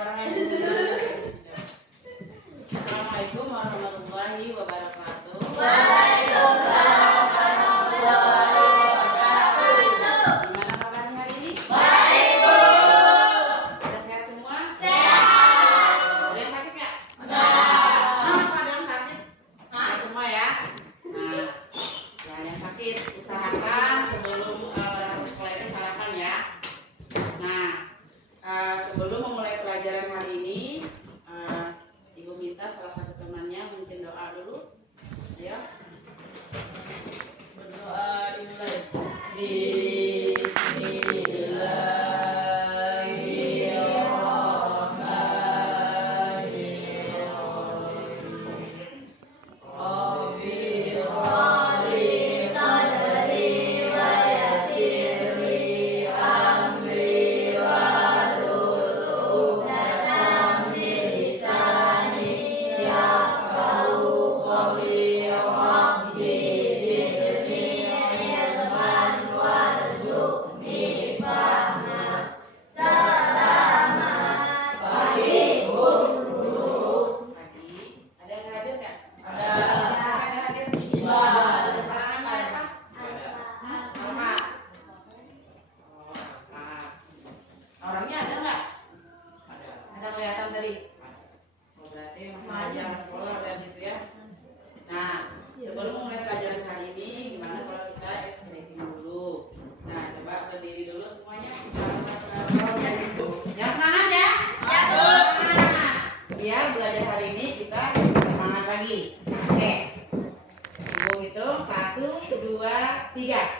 Assalamualaikum warahmatullahi wabarakatuh. Waalaikumsalam warahmatullahi wabarakatuh. Gimana kabarnya hari ini? Baik, Bu. Udah sehat semua? Sehat. Ada yang sakit nggak? Enggak. Ada yang sakit? Sehat semua ya. Nah, yang sakit usahakan sebelum berangkat ke sekolah itu sarapan ya. Nah, sebelum memulai pelajaran hari ini, Ibu minta salah satu temannya mungkin doa dulu. Ayo. Berdoa dimulai. Orangnya ada nggak? Ada kelihatan tadi? Oh, berarti masih aja sekolah dan gitu ya. Nah, sebelum mulai pelajaran hari ini, gimana kalau kita stretching dulu? Nah, coba berdiri dulu semuanya. Yang semangat ya? Ya, Bu. Nah, biar belajar hari ini kita semangat lagi. Oke. Ibu hitung 1, 2, 3.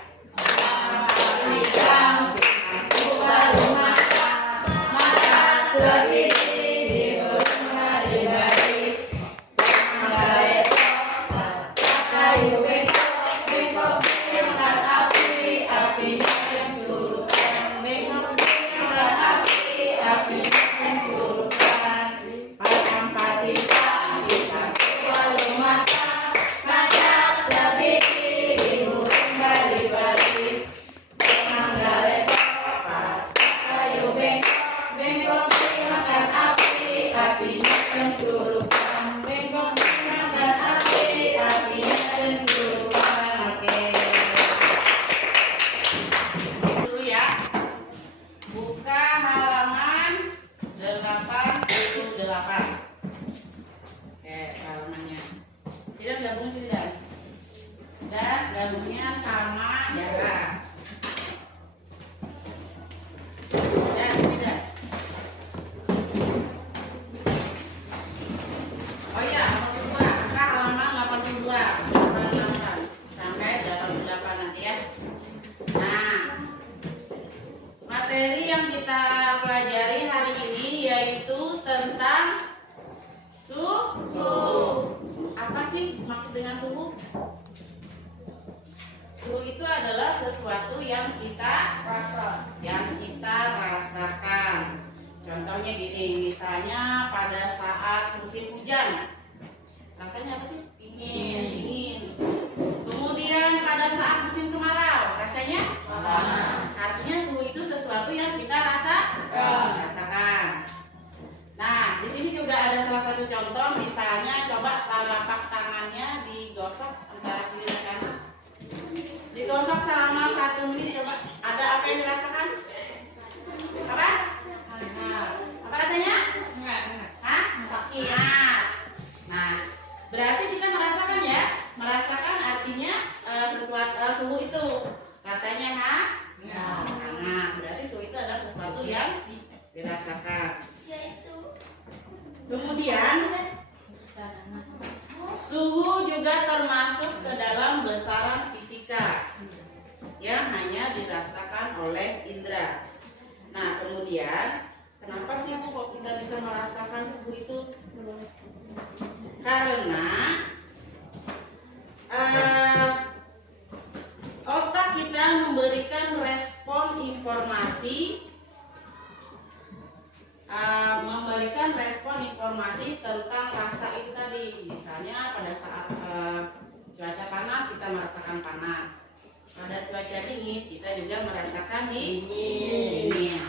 Dulu ya. Buka halaman 88. Oke, halamannya. Tidak gabung tidak. Dan gabungnya sama jarak. Dan tidak. Oh iya, 82. Angka halaman 82. 88 sampai 88 nanti ya. Nah, materi yang kita pelajari hari ini yaitu tentang suhu. Apa sih maksud dengan suhu? Suhu itu adalah sesuatu yang kita rasakan. Contohnya gini, misalnya pada saat musim hujan, rasanya apa sih? Dingin. Kemudian pada saat musim kemarau, rasanya Panas. artinya suhu itu sesuatu yang kita rasakan. Nah, di sini juga ada salah satu contoh, misalnya coba telapak tangannya digosok antara kiri dan kanan. Digosok selama 1 menit, coba. Ada apa yang dirasakan? Apa? Apa rasanya? Hah? Hangat. Nah, berarti kita merasakan ya. Merasakan artinya sesuatu suhu itu rasanya hangat. Berarti suhu itu adalah sesuatu yang dirasakan. Kemudian suhu juga termasuk ke dalam besaran fisika yang hanya dirasakan oleh indera. Nah, kemudian kenapa sih Bu kok kita bisa merasakan suhu itu? Karena otak kita memberikan respon informasi tentang rasa itu tadi. Misalnya pada saat cuaca panas kita merasakan panas, pada cuaca dingin kita juga merasakan dingin.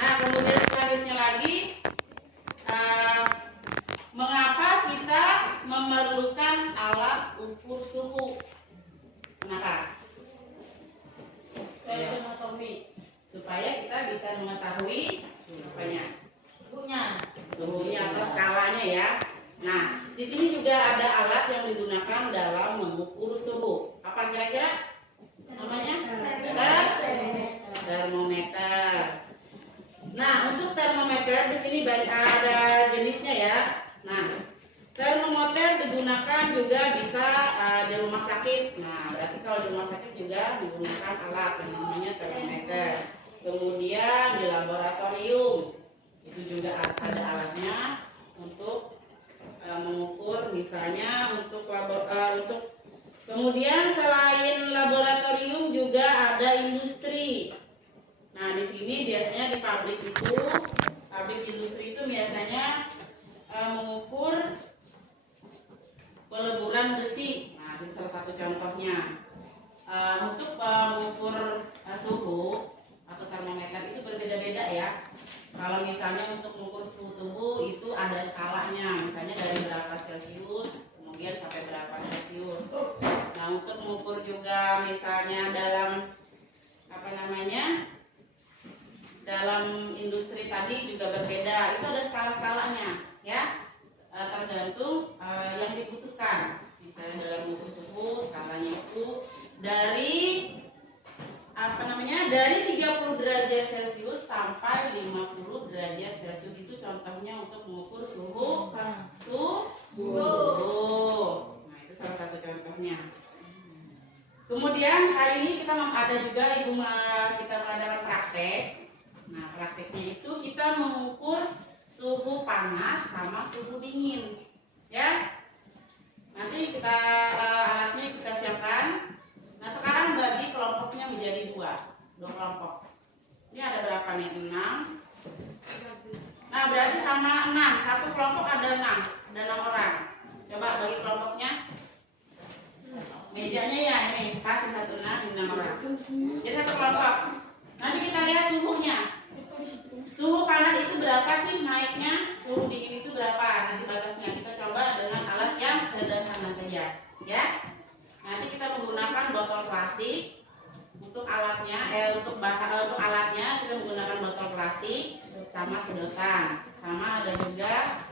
Nah, kemudian selanjutnya lagi ya. Nah, di sini juga ada alat yang digunakan dalam mengukur suhu. Apa kira-kira namanya? Termometer. Nah, untuk termometer di sini ada jenisnya ya. Nah, termometer digunakan juga bisa di rumah sakit. Nah, berarti kalau di rumah sakit juga menggunakan alat yang namanya termometer. Kemudian di laboratorium itu juga ada alatnya untuk mengukur, misalnya untuk kemudian selain laboratorium juga ada industri. Nah, di sini biasanya di pabrik industri itu biasanya mengukur peleburan besi. Nah, itu salah satu contohnya. Untuk mengukur suhu atau termometer itu berbeda-beda ya. Kalau misalnya untuk mengukur suhu tubuh itu ada skalanya, misalnya dari berapa Celcius kemudian sampai berapa Celcius. Nah, untuk mengukur juga misalnya dalam dalam industri tadi juga berbeda, itu ada skala-skalanya ya. Tergantung yang dibutuhkan. Misalnya dalam mengukur suhu skalanya itu dari dari 30 derajat Celcius sampai 50 derajat Celcius. Itu contohnya untuk mengukur suhu tubuh. Nah, itu salah satu contohnya. Kemudian hari ini kita ada juga kita mengadakan praktek. Nah, prakteknya itu kita mengukur suhu panas sama suhu dingin ya. Nanti alatnya kita siapkan. Nah, sekarang bagi kelompoknya menjadi dua kelompok. Ini ada berapa nih? 6. Nah, berarti sama 6. Satu kelompok ada 6 orang. Coba bagi kelompoknya. Mejanya ya ini pas 6 orang. Jadi satu kelompok. Nanti kita lihat suhunya. Suhu panas itu berapa sih naiknya? Suhu dingin itu berapa? Nanti batasnya kita coba dengan alat yang sederhana saja, ya. Nanti kita menggunakan botol plastik untuk alatnya. Untuk alatnya kita menggunakan botol plastik sama sedotan. Sama ada juga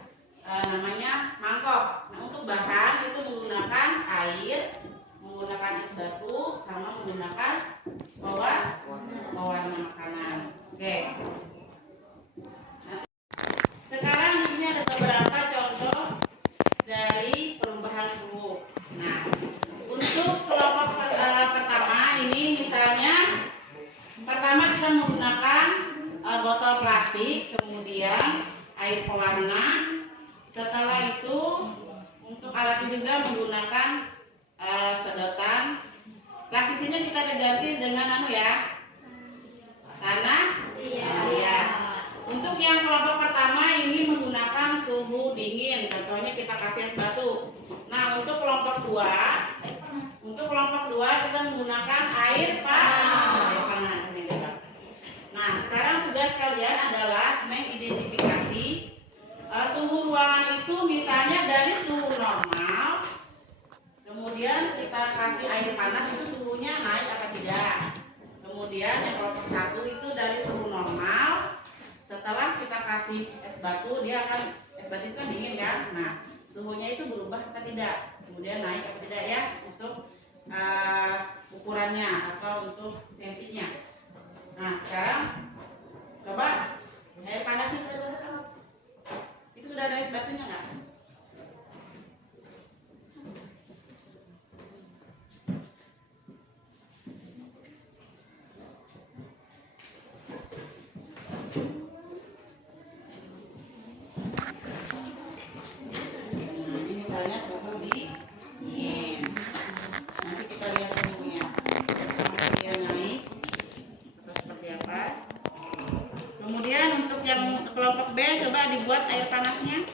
namanya mangkok. Nah, untuk bahan itu menggunakan air, menggunakan es batu, sama menggunakan pewarna makanan. Oke. Sekarang di sini ada beberapa contoh dari perubahan suhu. Nah, untuk kelompok pertama ini misalnya pertama kita menggunakan botol plastik, kemudian air pewarna. Setelah itu untuk alatnya juga menggunakan sedotan. Plastisnya kita ganti dengan tanah. Iya. Untuk yang kelompok pertama ini menggunakan suhu dingin. Contohnya kita kasih es batu. Nah, untuk kelompok dua kita menggunakan air panas. Nah, sekarang tugas kalian adalah mengidentifikasi suhu ruangan itu, misalnya dari suhu normal. Kemudian kita kasih air panas, itu suhunya naik apa tidak. Kemudian yang kelompok 1 itu dari suhu normal. Setelah kita kasih es batu, es batu itu kan dingin kan. Nah, suhunya itu berubah apa tidak, kemudian naik apa tidak ya, untuk ukurannya atau untuk sentinya. Nah, sekarang coba air panasnya kita masukkan. Itu sudah ada es batunya nggak? Kelompok B coba dibuat air panasnya.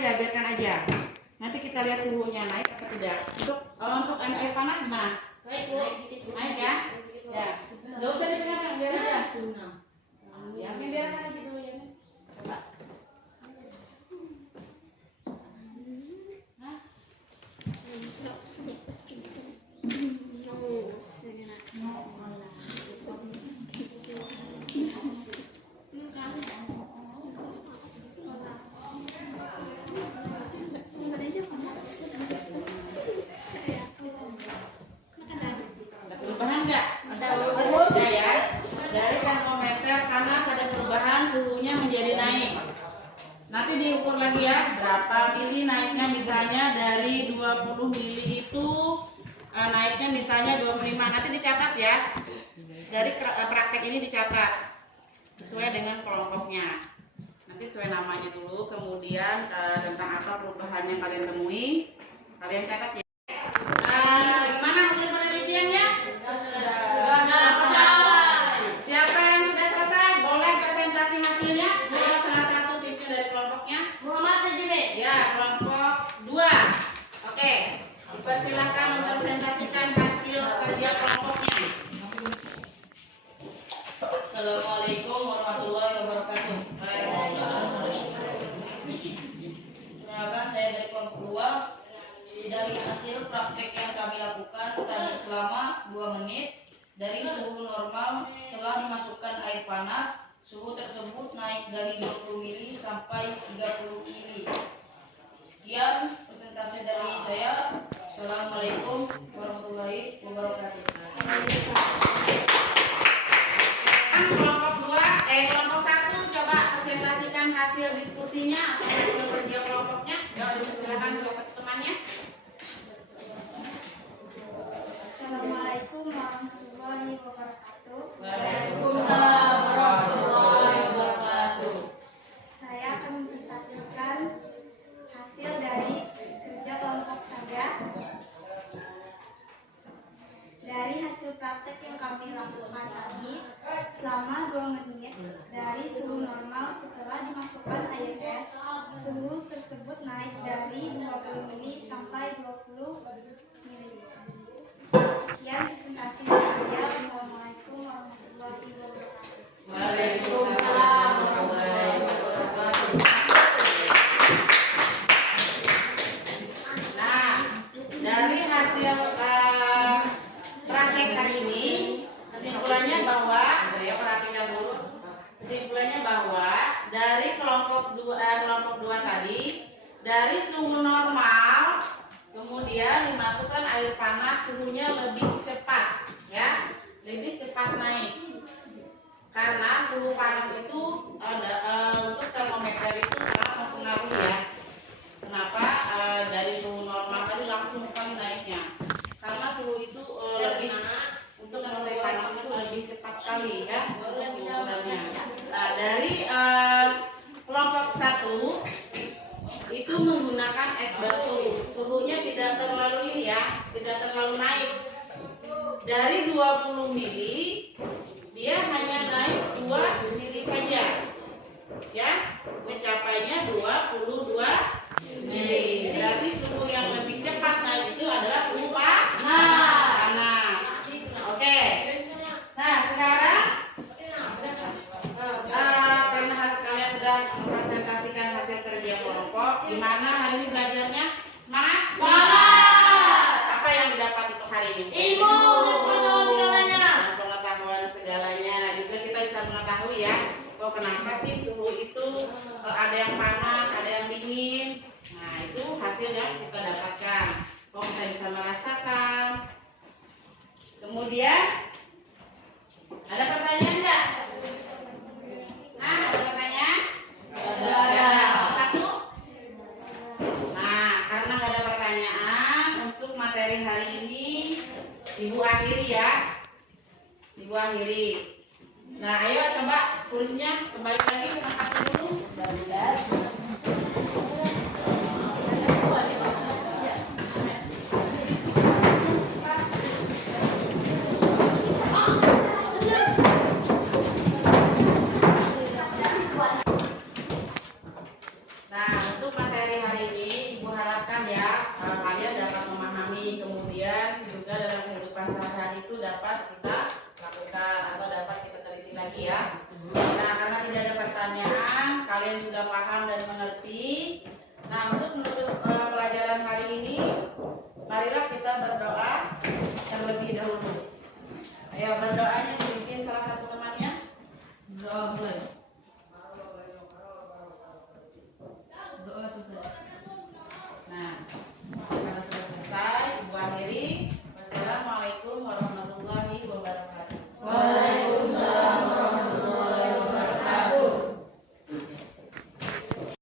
Biarkan aja. Nanti kita lihat suhunya naik atau tidak. Untuk air panas naik ya. Ya. Nggak usah dipegang, biar aja. Biarkan aja dulu ya. suhunya menjadi naik. Nanti diukur lagi ya, berapa mili naiknya, misalnya dari 20 mili itu naiknya misalnya 25. Nanti dicatat ya. Dari praktek ini dicatat sesuai dengan kelompoknya. Nanti sesuai namanya dulu, kemudian tentang apa perubahan yang kalian temui, kalian catat ya. Gimana hasil penelitiannya? Siapa yang sudah selesai? Boleh presentasi hasilnya? Ayo salah satu pimpin dari kelompoknya. Muhammad Najmi. Ya, kelompok 2. Oke, dipersilakan mempresentasikan hasil kerja kelompoknya. Assalamualaikum warahmatullahi wabarakatuh. Perkenalkan, saya dari kelompok 2. Dari hasil praktek yang kami lakukan tadi selama 2 menit, dari suhu normal setelah dimasukkan air panas, suhu tersebut naik dari 20 mili sampai 30 mili. Sekian presentasi dari saya. Assalamualaikum warahmatullahi wabarakatuh. Kelompok 1 coba presentasikan hasil diskusinya atau hasil kerja kelompoknya. Ya, dipersilakan salah satu temannya. Assalamualaikum warahmatullahi wabarakatuh. Waalaikumsalam warahmatullahi wabarakatuh. Saya akan mempresentasikan hasil dari kerja kelompok saya. Dari hasil praktek yang kami lakukan tadi selama 2 menit, dari suhu normal setelah dimasukkan air es, suhu tersebut naik dari 20 mili sampai 20 mili. Sekian presentasi dari saya. Assalamualaikum warahmatullahi wabarakatuh. Waalaikumsalam warahmatullahi wabarakatuh. Nah, dari hasil praktek hari ini, kesimpulannya bahwa, ya perhatikan dulu. Kesimpulannya bahwa dari kelompok 2 tadi, dari suhu normal kemudian dimasukkan air panas, suhunya lebih cepat, ya, lebih cepat naik. Karena suhu panas itu untuk termometer itu sangat mempengaruhi ya. Kenapa? Dari suhu normal tadi langsung sekali naiknya. Karena suhu itu lebih untuk mengetahui panas itu lebih cepat sekali ya ukurannya. Nah, dari kelompok 1 itu menggunakan es batu, suhunya tidak terlalu ini ya, tidak terlalu naik. Dari 20 mili dia hanya naik 2 mili saja, ya, mencapainya 22 mili. Berarti suhu yang lebih cepat naik itu adalah suhu panas. Oke. Nah, sekarang karena kalian sudah mempresentasikan hasil kerja kelompok, gimana hari ini belajarnya? Semangat? Semangat! Apa yang didapat untuk hari ini? Ilmu dan pengetahuan segalanya. Dan pengetahuan segalanya juga kita bisa mengetahui ya, oh kenapa sih suhu itu ada yang panas, ada yang dingin. Nah, itu hasil yang kita dapatkan. Kok kita bisa merasakan. Kemudian ada pertanyaan enggak? Nah, ada pertanyaan? Ada. Satu? Nah, karena nggak ada pertanyaan, untuk materi hari ini Ibu akhiri ya. Ibu akhiri. Nah, ayo coba kursinya kembali lagi ke tempatnya dulu. Nah, untuk materi hari ini Ibu harapkan ya kalian dapat memahami, kemudian juga dalam kehidupan sehari-hari itu dapat kita lakukan atau dapat kita teliti lagi ya. Nah, karena tidak ada pertanyaan, kalian juga paham dan mengerti. Nah, untuk menutup pelajaran hari ini, marilah kita berdoa terlebih dahulu. Ayo berdoanya dipimpin salah satu temannya. Mulai.